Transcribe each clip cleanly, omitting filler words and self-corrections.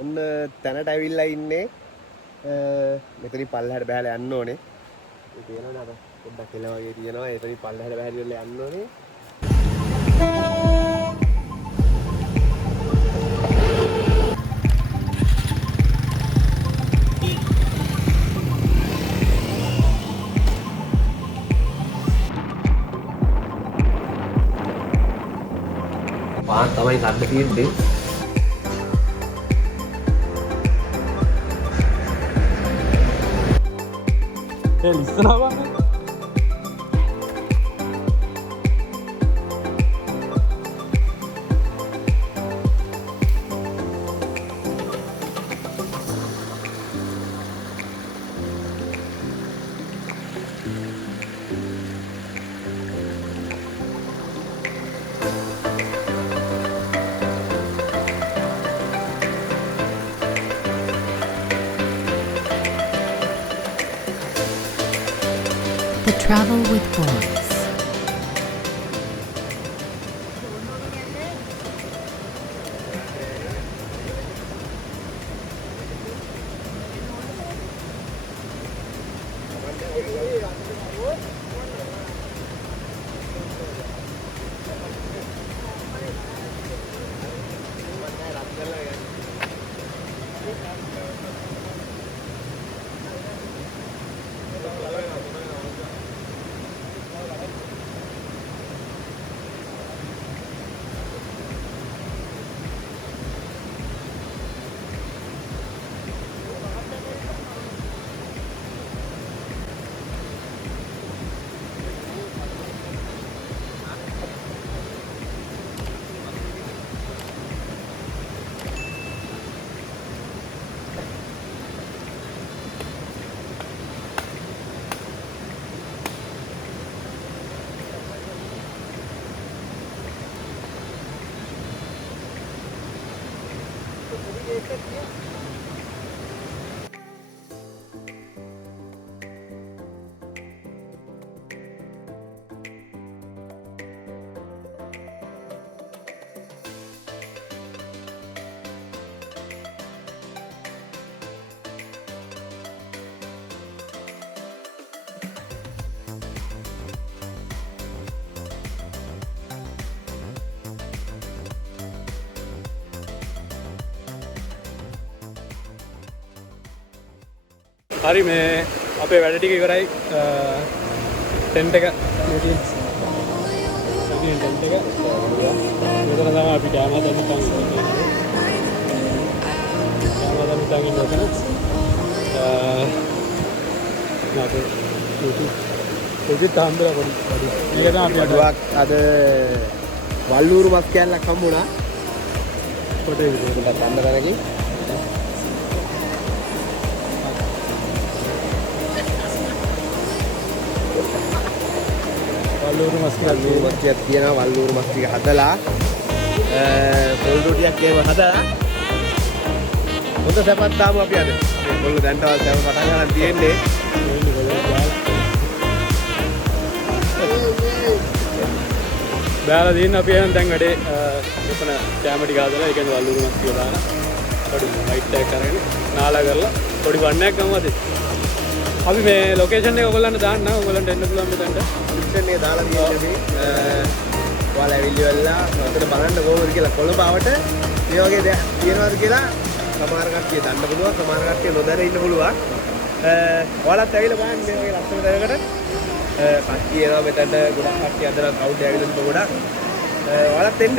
ඔන්න තැනට ඇවිල්ලා ඉන්නේ. මෙතනින් පල්ලෙහාට බහලා යන්න ඕනේ. ඒ තියෙනවනේ අර පොඩ්ඩක් එළ වගේ තියෙනවා. එතනින් පල්ලෙහාට බහලා යන්න ඕනේ. පාන් තමයි ගන්න තියෙන්නේ. ඒ ඉස්සරහම The Travel with Boys. හරි මේ අපේ වැඩ ටික ඉවරයි. ටෙන්ට් එක මේ තියෙන ටෙන්ට් එක මෙතන තමයි අපි කැම හදන්න ඉන්නේ. කැම හදන්න ඉන්නේ ඔතන. නාටි පොඩි තාම්බලා පොඩි. ඒක තමයි අපි අඩුවක් අද වල්ලූරු මස් කෑල්ලක් හම්බුණා. පොඩි පොඩ්ඩක් ගන්න තරකින්. වල්ලූරු මස් ටිකක් තියෙනවා. වල්ලූරු මස් ටික හදලා පොල්ඩු ටිකක් ඒව හදලා හොඳ සැපක් දාමු අපි අද. මේගොල්ලෝ දැන්ටවත් සැප පටන් ගන්න තියෙන්නේ. බෑලා දින්න අපි එහෙනම් දැන් වැඩේ එතන කැම ටික හදලා ඒ කියන්නේ වල්ලූරු මස් ටික දාලා පොඩි ලයිට් එකක් අරගෙන නාලා කරලා පොඩි වන්නයක් ගමු අද. අපි මේ ලොකේෂන් එක ඔයගොල්ලන්ට දාන්න. ඔයගොල්ලන්ට එන්න පුළුවන් මෙතනට. ඩිස්ක්‍රිප්ෂන් එක දාලා තියෙන්නේ. ඔයාලා ඇවිල්ලි වෙලා අපිට බලන්න කොහොමද කියලා කොළඹ ආවට මේ වගේ දෙයක් තියෙනවද කියලා සමහර කට්ටිය දන්න පුළුවන්. සමහර කට්ටිය නොදැන ඉන්න පුළුවන්. ඔයාලත් ඇවිල්ලා බලන්න මේ වගේ ලස්සන තැනකට. කට්ටිය එනවා මෙතනට ගොඩක් කට්ටිය අදලා කවුඩ් ඇවිල්ලා ඉන්න ගොඩක්. ඔයාලත් එන්න.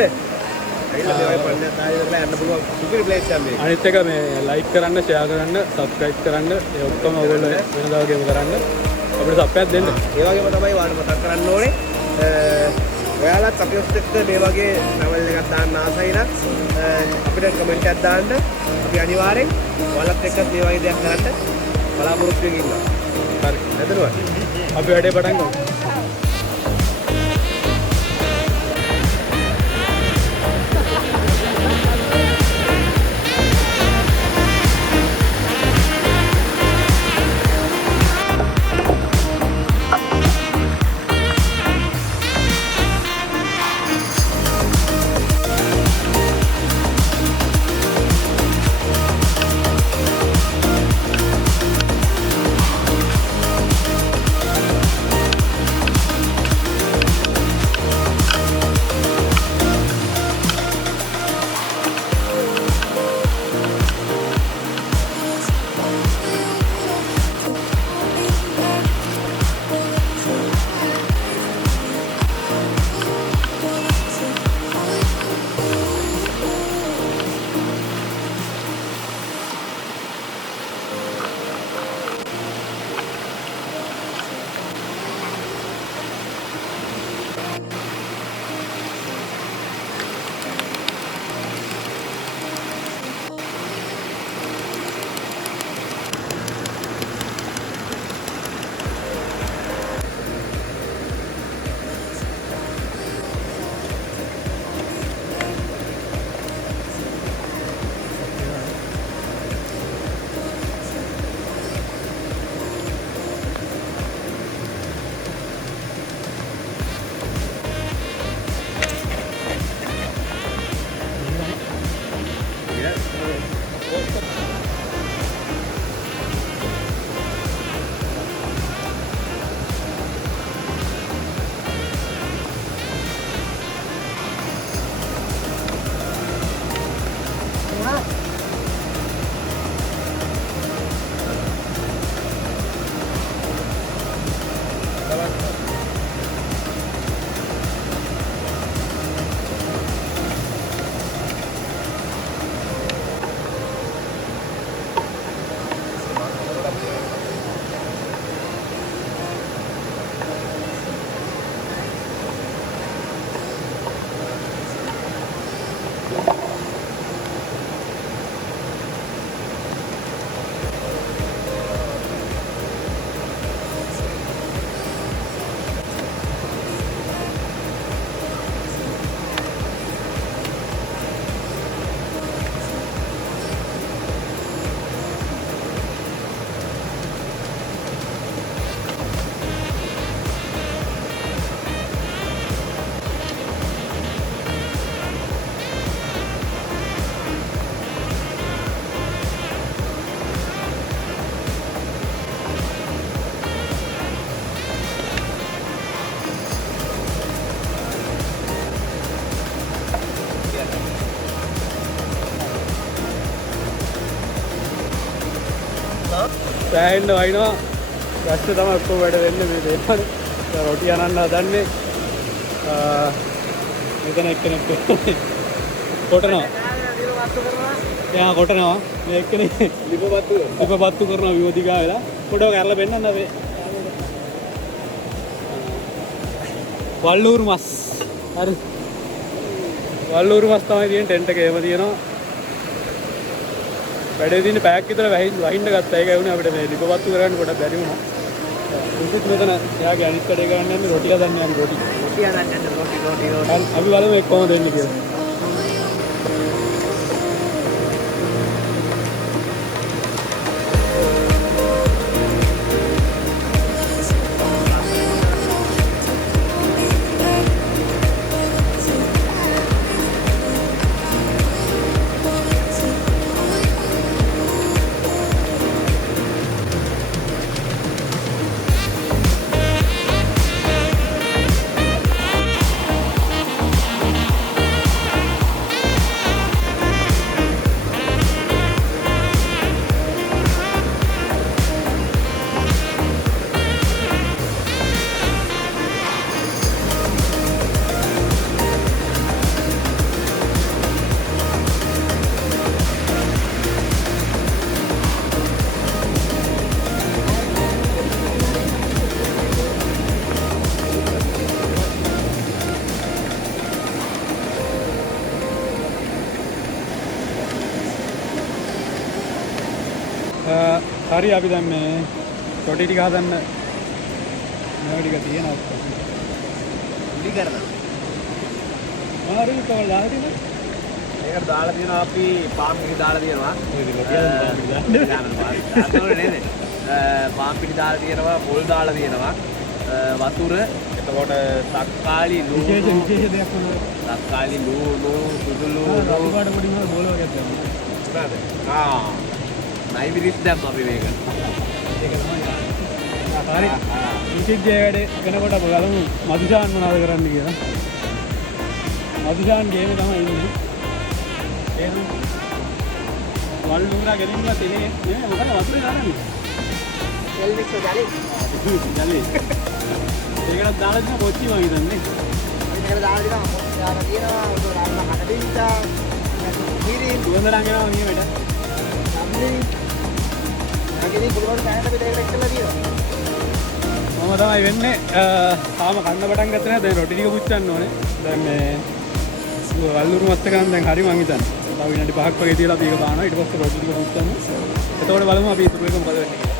ඇවිල්ලා මේ වගේ පන්නත් ආයෙත් යන්න පුළුවන්. සුපිරි ප්ලේස් එකක් මේක. අනිත් එක මේ ලයික් කරන්න, ෂෙයා කරන්න, සබ්ස්ක්‍රයිබ් කරන්න. ඒ ඔක්කොම ඔයගොල්ලෝ වෙනදා වගේම කරන්න. අපිට සප්පයක් දෙන්න. ඒ වගේම තමයි ඔයාලට මතක් කරන්න ඕනේ. ඔයාලත් අපි ඔස්ත් එක්ක මේ වගේ නවල් එකක් දාන්න ආසයි නම් අපිට කමෙන්ට් එකක් දාන්න. අපි අනිවාර්යෙන් ඔයාලත් එක්ක මේ වගේ දෙයක් කරන්න බලාපොරොත්තු වෙමින් ඉන්නවා. හරි. නේදද? අපි වැඩේ පටන් ගමු. සෑහෙන්න වයිනවා ගස්ස තමයි ඔක්කොම වැඩ වෙන්නේ මේ දේවල්. රොටි අනන්න හදන්නේ. මෙතන එක්කෙනෙක් කොටනවා. එයා කොටනවා. මේ එක්කෙනෙක් ලිපපත්තු කරනවා විවෝදිකා වෙලා. පොඩ්ඩක් කරලා පෙන්නන්න අපි. වල්ලූරු මස්. හරි. වල්ලූරු මස් තමයි තියෙන ටෙන්ට් එකේම තියෙනවා. වැඩේ තියෙන පැයක් විතර වහින්න ගත්තා. ඒකයි වුණේ අපිට මේ ලිපපත්තු කරගන්න පොඩක් බැරි වුණා. උන්තිත් මෙතන එයාගේ අනිත් කඩේ ගන්න යන්නේ රොටි හදන්න යන්නේ රොටි. අපි බලමු ඒක කොහොමද දෙන්නේ කියලා. හරි අපි දැන් මේ රොටි ටික හදන්න මේවා ටික තියෙනවා ඔක්කොම. ඉලි කරලා. හරි කොහොමද දාලා තියෙන්නේ? ඒකට දාලා තියෙනවා අපි පාම් පිටි දාලා තියෙනවා. පාම් පිටි දාලා තියෙනවා, පොල් දාලා තියෙනවා. වතුර, එතකොට තක්කාලි ලුණු විශේෂ දෙයක් වුණා. තක්කාලි ලුණු, සුදු ලුණු, අලුපාට පොඩි මොකද බෝල වගේ දැම්මා. නේද? නයිවිරිස් දැම්ම අපි මේක. ඒක තමයි. හරි. ඉතින් ජයවැඩේ වෙනකොට අපි බලමු මදුෂාන් මොනවද කරන්න කියලා. මදුෂාන් ගේම තමයි ඉන්නේ. එහෙනම් වල්ලුරා ගෙලින්ම තෙනේ නේ මොකද වතුරේ දාන්නේ? තෙල් මික්ස් ජලි. ජලි. ඒකට දාලා දෙන පොච්චි මම හිතන්නේ. මේකට දාලා දෙනවා. දාලා තියෙනවා. ඒක දාන්න කඩින්චා. කීරි දුවඳ රංගනවා නියමෙට. අගින් පුළුවන් කෑමට අපි දෙකට එක්කලා තියෙනවා. මම තමයි වෙන්නේ. තාම කන්න පටන් ගත්තේ නැහැ. දැන් රොටි ටික පුච්චන්න ඕනේ. දැන් මේ වල්ලුරු මස්ත ගන්න දැන් හරි මං හිතන්නේ. තව විනාඩි 5ක් වගේ තියලා අපි ඒක බානවා. ඊට පස්සේ රොටි ටික පුච්චන්න. එතකොට බලමු අපි ඉතුරු එක මොකද වෙන්නේ කියලා.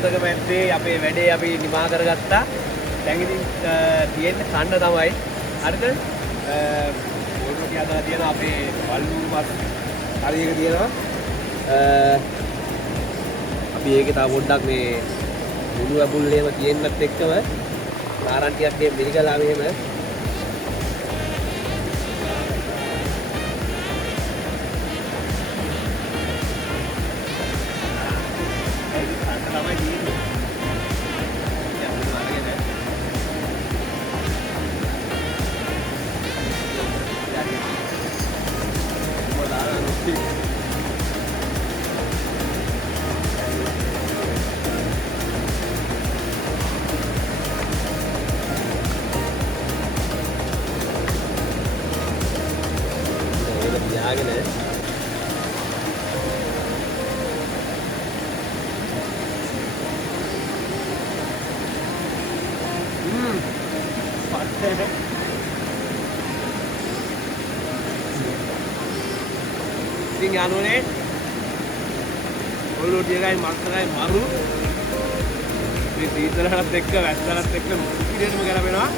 පාදක පැත්තේ අපේ වැඩේ අපි නිමා කරගත්තා. දැන් ඉතින් තියෙන්නේ කන්න තමයි. හරිද? ඕල්රෙඩි අදලා තියෙන අපේ වල්ලුරු මස් හරියක තියෙනවා. අපි ඒකේ තව පොඩ්ඩක් මේ මුළු ඇබුල්ලේම තියෙන්නත් එක්කම ආරන් ටිකක් ගේ මිරිකලා මෙහෙම යාගෙන ඉතින් යනුනේ ඔය රොටියයි මක්කලයි මරු මේ සීතලහත් එක්ක වැස්සලත් එක්ක ඉතිරියටම කරවෙනවා.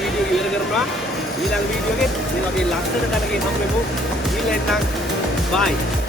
वीडियो इवर करना ඊළඟ වීඩියෝ එකේ මේ වගේ ලස්සන තැනකින් හම්බෙමු. ඊළඟ නම් බයි.